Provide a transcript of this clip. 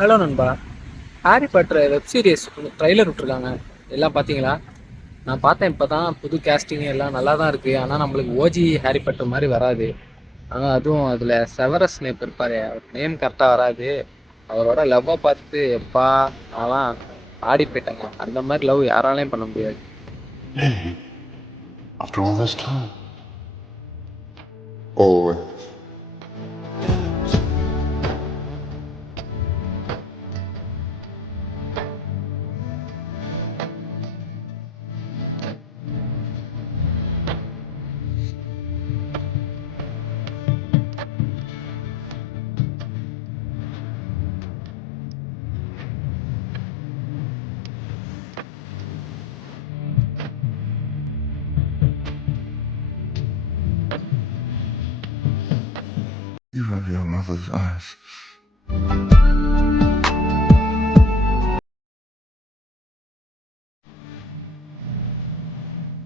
Hello நண்பா. Harry Potter web series trailer விட்ருக்காங்க. எல்லாம் பார்த்தீங்களா? நான் பார்த்தேன் இப்போ தான். புது கேஸ்டிங் எல்லாம் நல்லா தான் இருக்குது. ஆனால் நம்மளுக்கு ஓஜி ஹாரி பாட்டர் மாதிரி வராது. ஆனால் அதுவும் அதில் செவரஸ் ஸ்னேப் இருப்பார், அவர் நேம் கரெக்டாக வராது. அவரோட லவ்வை பார்த்து எப்பா அதெல்லாம் ஆடி போயிட்டாங்க. அந்த மாதிரி லவ் யாராலையும் பண்ண முடியாது. Hey, after all this time. Always. You have your mother's eyes.